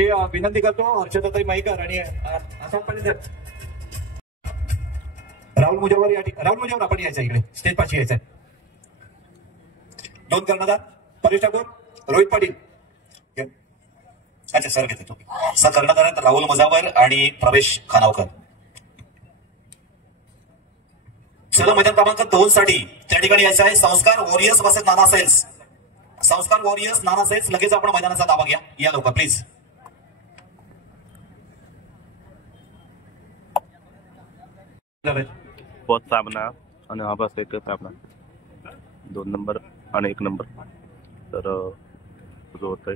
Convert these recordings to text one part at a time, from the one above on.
मी विनंती करतो हर्षदाताई माईकर आणि आसाम पाटील राहुल मुजावर आपण यायचं इकडे स्टेज पाशी यायचं. 2 कर्णधार परेश ठाकूर, रोहित पाटील. अच्छा सर घेते तुम्ही. सर कर्णधार आहेत राहुल मुजावर आणि प्रवेश खानावकर. चला मैदान क्रमांक 2 साठी त्या ठिकाणी यायचं आहे संस्कार वॉरियर्स वर्सेस नाना सेल्स. संस्कार वॉरियर्स नाना सेल्स. लगेच आपण मैदानाचा दावा घ्या. या लवकर प्लीज. बहुत सामना आणि हा बस एक सामना 2 नंबर आणि 1 नंबर तर जो होतंय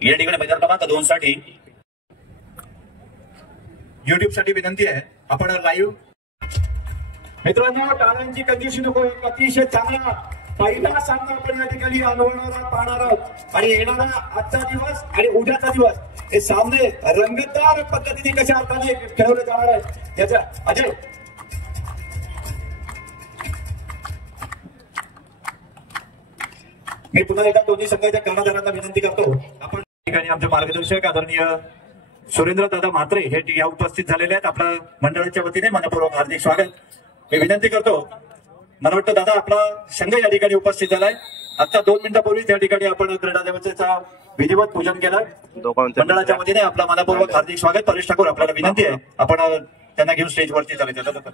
या ठिकाणी मैदान क्रमांक 2 साठी युट्यूब साठी विनंती आहे आपण लाईव्ह. मित्रांनो टाळ्यांची कंडिशन नको. अतिशय चांगला पहिला सामना आपण या ठिकाणी अनुभवणार पाहणार आहोत आणि येणारा आजचा दिवस आणि उद्याचा दिवस हे सामने रंगतदार पद्धतीने कशा अर्थाने खेळवले जाणार आहेत याचा अजय मी पुन्हा एकदा दोन्ही संघाच्या कर्णधारांना विनंती करतो. आपण ठिकाणी आमचे मार्गदर्शक आदरणीय सुरेंद्र दादा म्हात्रे हे या उपस्थित झालेले आहेत. आपल्या मंडळाच्या वतीने मनपूर्वक हार्दिक स्वागत. मी विनंती करतो. मला वाटतं दादा आपला संघ या ठिकाणी उपस्थित झालाय. आता 2 मिनिटापूर्वी त्या ठिकाणी आपण क्रीडा देवतेचा विधिवत पूजन केलं. मंडळाच्या वतीने आपला मनपूर्वक हार्दिक स्वागत. परेश ठाकूर आपल्याला विनंती आहे आपण त्यांना घेऊन स्टेजवरती चालायचं.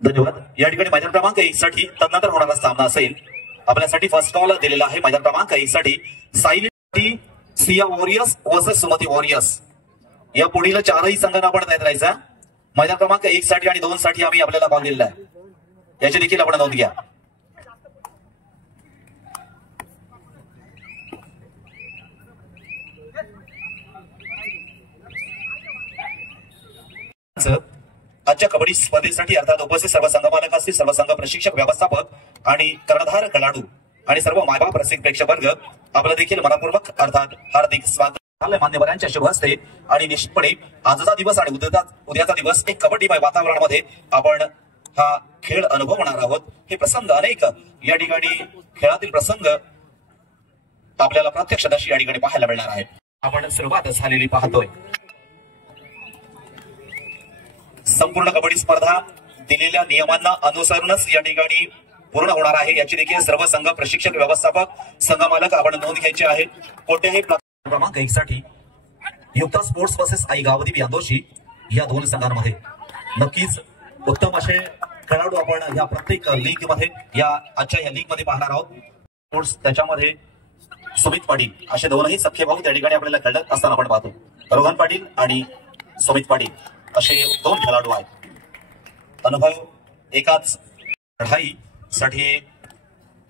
धन्यवाद. या ठिकाणी मैदान क्रमांक 1 साठी तदनंतर होणारा सामना असेल. आपल्यासाठी फर्स्ट कॉल दिलेला आहे मैदान क्रमांक 1 साठी Sayali Siya warriors versus Sumati warriors. या पुढील 4ही संघांना आपण तयार राहायचा. मैदान क्रमांक 1 साठी आणि 2 साठी आम्ही आपल्याला कॉल दिलेला आहे. याची देखील आपण नोंद घ्या. आजच्या कबड्डी स्पर्धेसाठी अर्थात उपस्थित सर्व संघ मालक असतील, सर्व संघ प्रशिक्षक, व्यवस्थापक आणि कर्णधार खेळाडू आणि सर्व मायबाप रसिक प्रेक्षक वर्ग आपलं देखील मनपूर्वक अर्थात हार्दिक स्वागत. मान्यवरांच्या शुभ हस्ते आणि निश्चितपणे आजचा दिवस आणि उद्याचा दिवस एक कबड्डीमय वातावरणामध्ये आपण हा खेळ अनुभवणार आहोत. हे प्रसंग अनेक या ठिकाणी खेळातील प्रसंग आपल्याला प्रत्यक्षदर्शी या ठिकाणी पाहायला मिळणार आहे. आपण सुरुवात झालेली पाहतोय. संपूर्ण कबड्डी स्पर्धा दिलेल्या नियमांना अनुसरूनच या ठिकाणी पूर्ण होणार आहे. याची देखील सर्व संघ प्रशिक्षक, व्यवस्थापक, संघ मालक आपण नोंद घ्यायची आहे. कोणत्याही क्रमांक 1 साठी युक्ता स्पोर्ट्स वर्सेस आई गावदी बियांदोशी या 2 संघांमध्ये नक्कीच उत्तम असे खेळाडू आपण या प्रत्येक लीग मध्ये आजच्या या लीग मध्ये पाहणार आहोत. स्पोर्ट्स त्याच्यामध्ये सुमित पाटील असे 2ही सख्खे भाऊ त्या ठिकाणी आपल्याला खेळत असताना आपण पाहतो. रोहन पाटील आणि सुमित पाटील असे 2 खेळाडू आहेत. अनुभव एकाच लढाई साठी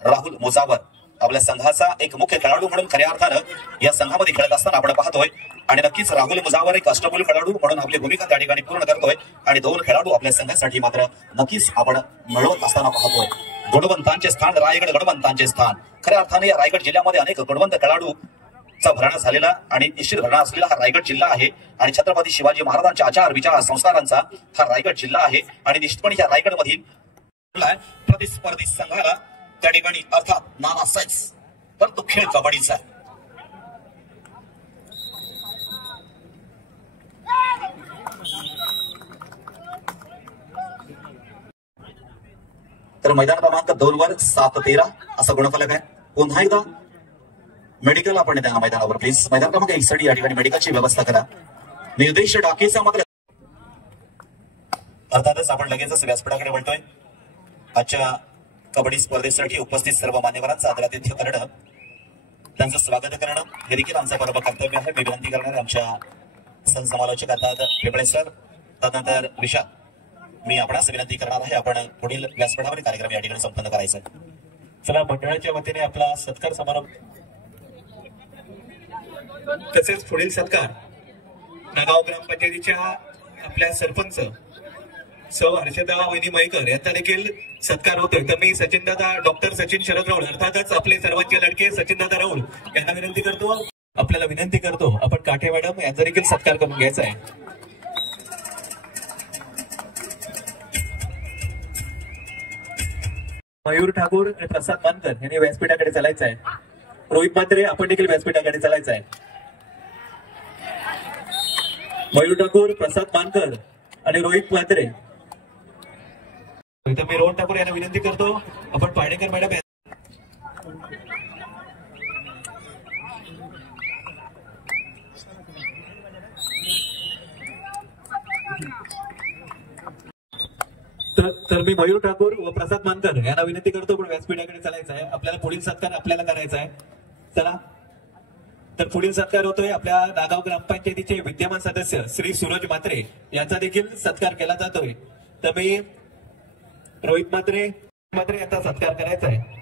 राहुल मुजावर आपल्या संघाचा एक मुख्य खेळाडू म्हणून खऱ्या अर्थानं या संघामध्ये खेळत असताना आपण पाहतोय. आणि नक्कीच राहुल मुजावर एक अष्टमूल खेळाडू म्हणून आपली भूमिका त्या ठिकाणी पूर्ण करतोय. आणि 2 खेळाडू आपल्या संघासाठी मात्र नक्कीच आपण मिळवत असताना पाहतोय. गुणवंतांचे स्थान, रायगड गुणवंतांचे स्थान. खऱ्या अर्थाने या रायगड जिल्ह्यामध्ये अनेक गुणवंत खेळाडूचा भरणा झालेला आणि निश्चित भरणा असलेला हा रायगड जिल्हा आहे. आणि छत्रपती शिवाजी महाराजांच्या आचार विचार संस्कारांचा हा रायगड जिल्हा आहे. आणि निश्चितपणे या रायगड मधील प्रतिस्पर्धी संघाला त्या ठिकाणी अर्थात नाना सेल्स तर तो खेळ कबड्डीचा आहे. तर मैदान क्रमांक 2 वर 7-13 असा गुणफलक आहे. पुन्हा एकदा मेडिकल आपण त्या मैदानावर प्लीज. मैदान क्रमांक 1 साठी या ठिकाणी मेडिकलची व्यवस्था करा. निर्देश डाकीचा मात्र अर्थातच आपण लगेचच व्यासपीठाकडे वळतोय. आजच्या कबड्डी स्पर्धेसाठी उपस्थित सर्व मान्यवरांचं आदरातिथ्य करणं, त्यांचं स्वागत करणं हे देखील आमचं परम कर्तव्य आहे. मी विनंती करणार आमच्या सहसमालोचक अर्थात पिंपळे सर, त्यानंतर विशाल, मी आपणास विनंती करणार आहे आपण पुढील व्यासपीठावरील कार्यक्रम या ठिकाणी संपन्न करायचा. चला मंडळाच्या वतीने आपला सत्कार समारंभ तसेच पुढील सत्कार नागाव ग्रामपंचायतीच्या आपल्या सरपंच सौ हर्षदा वहिनी मयकर यांचा देखील सत्कार होतोय. तर मी सचिनदादा डॉक्टर सचिन शरद राऊळ अर्थातच आपले सर्वांचे लडके सचिनदादा राऊळ यांना विनंती करतो, आपल्याला विनंती करतो आपण काठे मॅडम यांचा देखील सत्कार करून घ्यायचा आहे. मयूर ठाकूर आणि प्रसाद मानकर यांनी व्यासपीठाकडे चालायचं आहे. रोहित म्हात्रे आपण देखील व्यासपीठाकडे चालायचं आहे. मयूर ठाकूर, प्रसाद मानकर आणि रोहित म्हात्रे. इथं मी रोहन ठाकूर यांना विनंती करतो आपण पाडेकर मॅडम तर मी मयूर ठाकूर व प्रसाद मानकर यांना विनंती करतो पण व्यासपीठाकडे चालायचं आहे. आपल्याला पुढील सत्कार आपल्याला करायचा आहे. चला तर पुढील सत्कार होतोय आपल्या नागाव ग्रामपंचायतीचे विद्यमान सदस्य श्री सूरज म्हात्रे यांचा देखील सत्कार केला जातोय. तर मी रोहित म्हात्रे यांचा सत्कार करायचा आहे.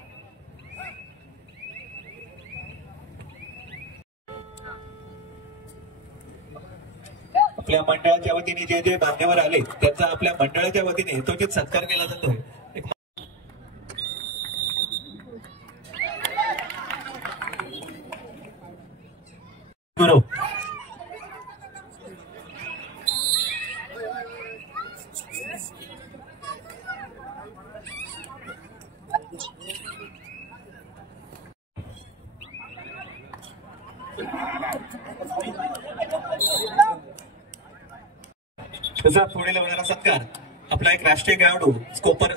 आपल्या मंडळाच्या वतीने जे जे मान्यवर आले त्यांचा आपल्या मंडळाच्या वतीने यथोचित सत्कार केला जातोय. तसा पुढील होणारा सत्कार आपला एक राष्ट्रीय खेळाडू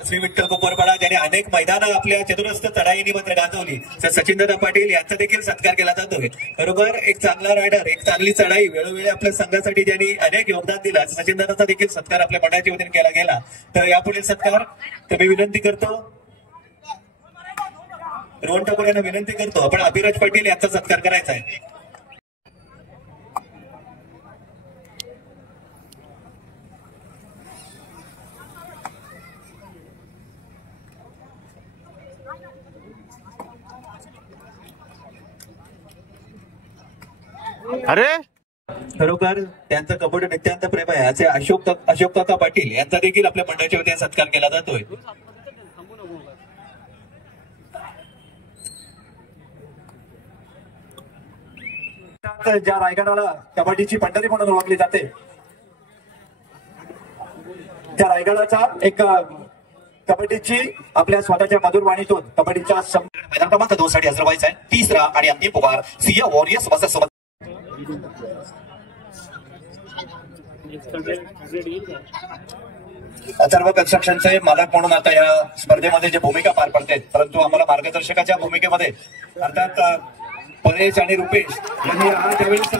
श्री विठ्ठल कोपरपाडा ज्याने अनेक मैदानं आपल्या चतुरस्र चढाईनी मात्र गाजवली सचिनदादा पाटील यांचा देखील सत्कार केला जातोय. बरोबर एक चांगला रायडर, एक चांगली चढाई वेळोवेळी आपल्या संघासाठी ज्यांनी अनेक योगदान दिलं सचिनदादाचा देखील सत्कार आपल्या मंडळाच्या वतीने केला गेला. तर यापुढील सत्कार तर मी विनंती करतो रोहन ठाकूर यांना विनंती करतो आपण अभिराज पाटील यांचा सत्कार करायचा आहे. अरे खरोखर त्यांचं कबड्डी नित्यांत प्रेम आहे असे अशोक काका पाटील यांचा देखील आपल्या मंडळाच्या वतीने सत्कार केला जातोय. ज्या रायगडाला कबड्डीची पंढरी म्हणून ओळखली जाते त्या रायगडाचा एक कबड्डीची आपल्या स्वतःच्या मधुर वाणीतून कबड्डीच्या मैदान क्रमांक 2 साठी हजर व्हायचा आहे. तिसरा आणि अंतिम पुकार सिया वॉरियर्स वर्सेस सोबत अथर्व कन्स्ट्रक्शनचे मालक म्हणून आता या स्पर्धेमध्ये जे भूमिका पार पडतात परंतु आम्हाला मार्गदर्शकाच्या भूमिकेमध्ये अर्थात परेश आणि रुपेश यांनी त्यावेळेस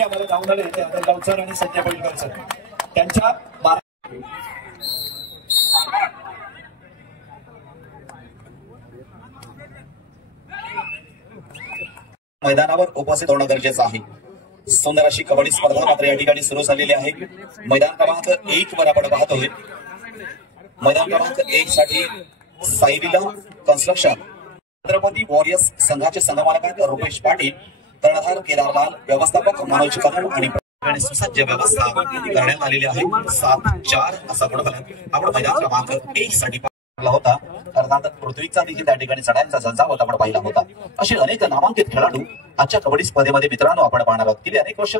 आम्हाला जाऊन आले गावसर आणि संजय बैलकर सर त्यांच्या मैदानावर उपस्थित होणं गरजेचं आहे. सुंदर अशी कबड्डी स्पर्धा मात्र या ठिकाणी सुरू झालेली आहे. मैदान क्रमांक 1 वर आपण पाहतोय. मैदान क्रमांक 1 साठी साईलीला कन्स्ट्रक्शन छत्रपती वॉरियर्स संघाचे संघमालक रुपेश पाटील, कर्णधार केदारलाल, व्यवस्थापक मनोज कदम आणि सुसज्ज व्यवस्था करण्यात आलेली आहे. 7-4 असा गुणफलक आपण मैदान क्रमांक 1 साठी होता. अर्थात पृथ्वीचा देखील त्या ठिकाणी चढाईचा झंझावात आपण पाहिला होता. असे अनेक नामांकित खेळाडू आजच्या कबड्डी स्पर्धेमध्ये मित्रांनो आपण पाहणार आहोत. गेली अनेक वर्ष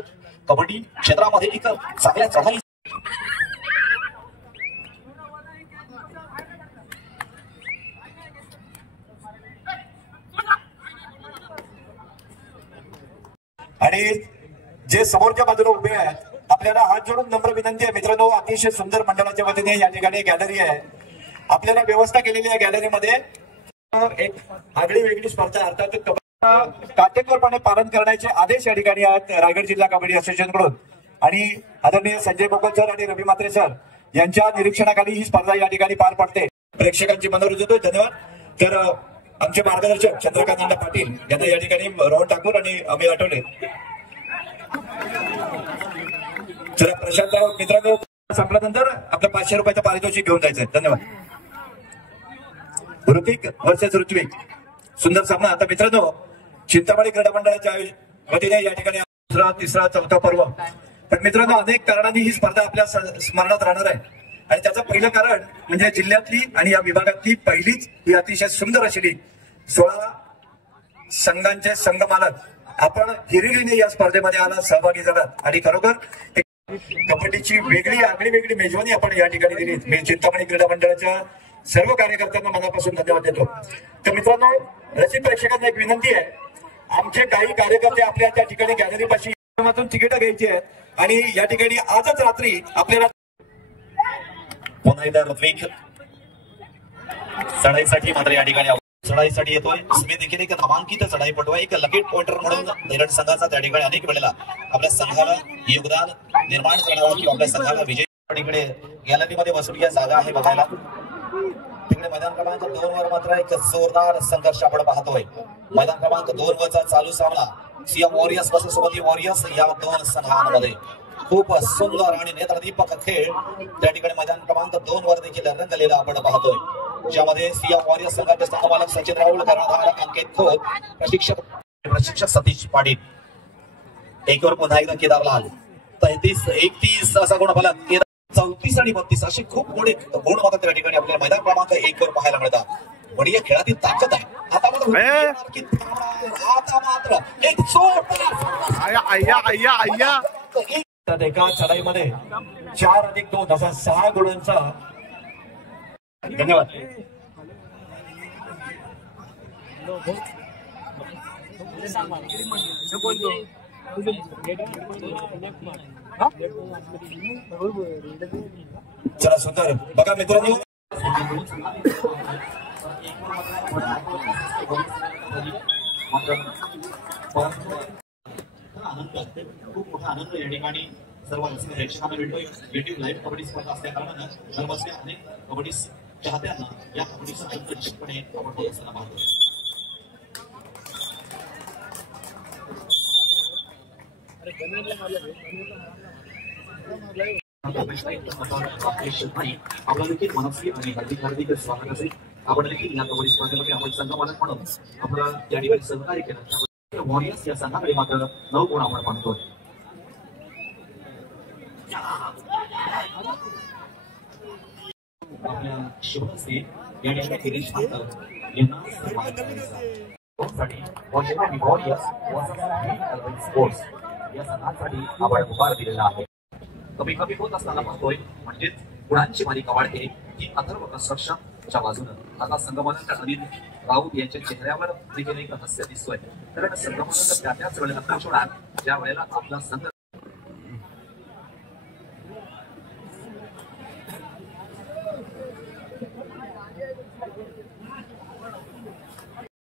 कबड्डी क्षेत्रामध्ये एक चांगल्या चढाई आणि जे समोरच्या बाजूला उभे आहेत आपल्याला हात जोडून नम्र विनंती आहे मित्रांनो. अतिशय सुंदर मंडळाच्या वतीने या ठिकाणी गॅलरी आहे. आपल्याला व्यवस्था केलेली आहे गॅलरीमध्ये एक आगळी वेगळी स्पर्धा अर्थात काटेकोरपणे पालन करण्याचे आदेश या ठिकाणी आहेत रायगड जिल्हा कबड्डी असोसिएशन कडून. आणि आदरणीय संजय बोकल सर आणि रवी म्हात्रे सर यांच्या निरीक्षणाखाली ही स्पर्धा या ठिकाणी पार पडते. प्रेक्षकांची मनोरंजन होतोय. धन्यवाद. तर आमचे मार्गदर्शक चंद्रकांत पाटील यांना या ठिकाणी रोहन ठाकूर आणि अमित आठवले. जरा प्रशांत मित्रांनो संपल्यानंतर आपलं 500 रुपयाचं पारितोषिक घेऊन जायचंय. धन्यवाद. ऋतिक वर्सेस ऋत्विक सुंदर सामना. आता मित्रांनो चिंतामणी क्रीडा मंडळाच्या वतीने या ठिकाणी दुसरा तिसरा चौथा पर्व. पण मित्रांनो अनेक कारणांनी ही स्पर्धा आपल्या स्मरणात राहणार आहे आणि त्याचं पहिलं कारण म्हणजे जिल्ह्यातली आणि या विभागातली पहिलीच ही अतिशय सुंदर अशी 16 संघांचे संघ मालक आपण हिरिरीने या स्पर्धेमध्ये आला सहभागी झालात आणि खरोखर कबड्डीची वेगळी आगळी वेगळी मेजवानी आपण या ठिकाणी दिली. चिंतामणी क्रीडा मंडळाच्या सर्व कार्यकर्त्यांना मनापासून धन्यवाद देतो. तर मित्रांनो, रसिक प्रेक्षकांना एक विनंती आहे, आमचे काही कार्यकर्ते आपल्या त्या ठिकाणी गॅलरीपाशी तिकीट घ्यायची आहेत आणि या ठिकाणी आजच रात्री आपल्याला पुन्हा एकदा ऋत्विक चढाईसाठी मात्र या ठिकाणी चढाईसाठी येतोय. मी देखील एक नामांकित चढाईपटू आहे, एक लकी पॉइंटर म्हणून निरण संघाचा त्या ठिकाणी अनेक वेळेला आपल्या संघाला योगदान निर्माण करणारा किंवा आपल्या संघाला विजय. इकडे गॅलरीमध्ये बसवली जागा आहे बघायला. तिकडे मैदान क्रमांक 2 वर मात्र एक जोरदार संघर्ष आपण पाहतोय. मैदान क्रमांक 2 वरचा चालू सामना सिया वॉरियर्स वर्सेस सोबती वॉरियर्स या दोन संघांमध्ये खूप सुंदर आणि नेत्रदीपक खेळ त्या ठिकाणी मैदान क्रमांक 2 वर देखील रंगलेला आपण पाहतोय, ज्यामध्ये सिया वॉरियर्स संघाचे संघमालक सचिन राहुल, कर्णधार अंकित खोत, प्रशिक्षक सतीश पाटील. एकवर पुन्हा एकदा केदारलाल 33-31 असा गुणफलक. 34 आणि 32 असे खूप मोठे गुण मात्र त्या ठिकाणी आपल्याला मैदान क्रमांक 1 वर पाहायला मिळतात. पण या खेळातील ताकद आहे. आता मात्र एक एका चढाईमध्ये 4+2 असा 6 गुणांचा. धन्यवाद. चला सुंदर बघा मित्रांनो, खूप मोठा आनंद या ठिकाणी सर्व प्रेक्षकांना भेटतोय. युट्यूब लाईव्ह कबड्डी स्पर्धा असल्या कारणानं घर बसल्या अनेक कबड्डी चाहत्यांना या कबड्डीचा आनंद निश्चितपणे आपण असताना पाहतोय. आपला देखील मनस्वी आणि हार्दिक स्वागत असेल. आपण देखील या कबड्डी स्पर्धेमध्ये आपण संघमालक म्हणून आपल्याला या ठिकाणी सहकार्य केलं. वॉरियर्स या संघाकडे मात्र 9 गुण आपण पाहतोय. आपल्या शुभश्री या ठिकाणी गिरीश यांना स्पोर्ट्स या संघासाठी आपण उपहार दिलेला आहे. कमी कमी होत असताना पाहतोय, म्हणजेच गुणांची मालिका वाढते ही अथर्व कन्स्ट्रक्शनच्या बाजूनं. आता संगमानंद अनिल राऊत यांच्या चेहऱ्यावर देखील एक हास्य दिसतोय, कारण संगमानंद त्याच वेळेला खुश होणार ज्या वेळेला आपला संघ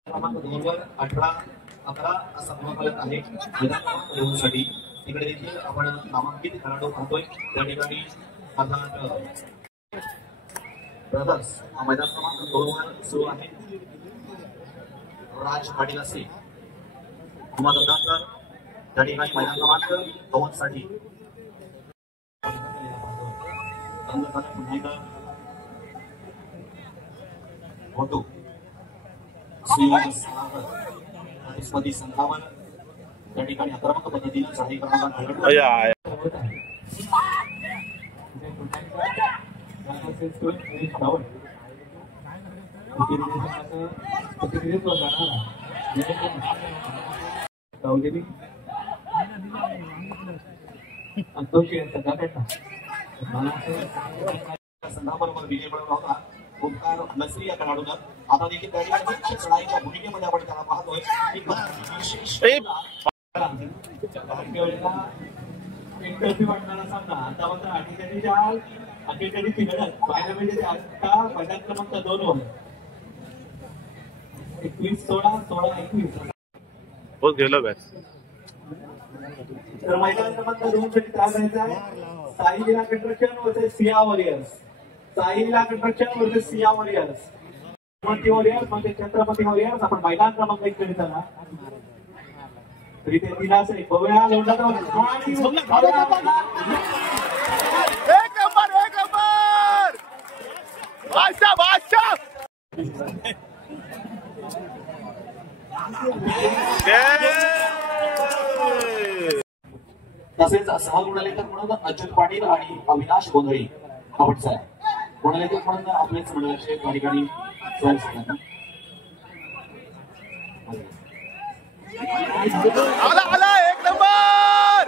क्रमांक 2 वर 18-11 असा गुणफलक आहे. मैदान क्रमांक 2 साठी तिकडे देखील आपण नामांकित खेळाडू पाहतोय. त्या ठिकाणी अर्थात ब्रदर्स मैदान क्रमांक 2 वर सुरू आहे. राज पाटील असे तर त्या ठिकाणी मैदान क्रमांक 2 साठी फोटो वनस्पती संघावर त्या ठिकाणी आक्रमक पद्धतीने चढाई करणारा संघाबरोबर विजय मिळवला होता. ओंकार नसरी या खेळाडूनं आता देखील चढाईच्या भूमिकेमध्ये आपण त्याला पाहतोय. इंटरव्ह्यू वाटणारा सामना आता मात्र 48ची लढत पाहायला मिळते. आता मैदान क्रमांक 2 वर 21-16, 16-21 गेलो बॅस. तर मैदान क्रमांक 2 साठी काय करायचं आहे? Saila construction versus Siya warriors. Saila construction versus Siya warriors. Chhatrapati warriors म्हणजे छत्रपती वॉरियर्स. आपण मैदान क्रमांक 1 कडे चला. तरी ते तिला असेल बघूया लोंढा तसेच सहगुणलेखक म्हणून अच्युत पाटील आणि अविनाश गोंधळी आपण सर गुणलेखक म्हणून आपलेच मंडळाचे या ठिकाणी आला एक नंबर.